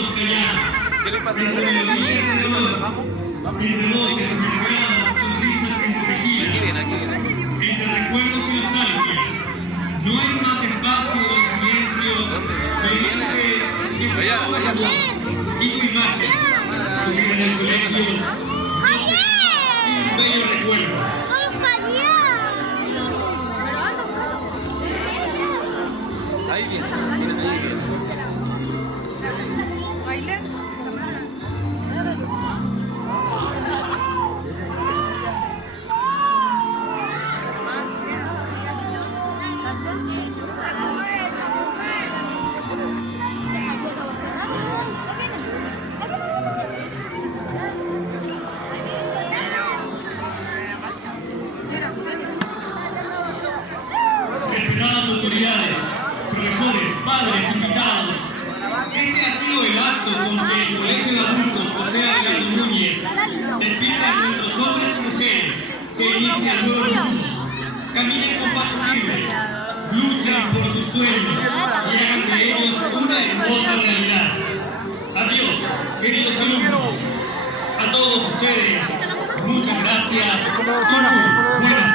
juntos callar. ¿Qué le pasa? Entre melodías de dolor, entre voces entregadas, sonrisas entretejidas, Aquí viene. entre recuerdos y nostalgias. No hay más espacio en silencio que ese Allá, agua allá. de voz y tu imagen. Tu vida en el colegio un bello recuerdo. Ahí viene, ahí viene. Respetadas autoridades, profesores, padres, invitados, este ha sido el acto con que el Colegio de Adultos José Aguilar Núñez despide a nuestros hombres y mujeres que inician nuevos rumos. Caminen con paso firme, luchen por sus sueños y hagan de ellos una hermosa realidad. Adiós, queridos alumnos. A todos ustedes, muchas gracias y muy buenas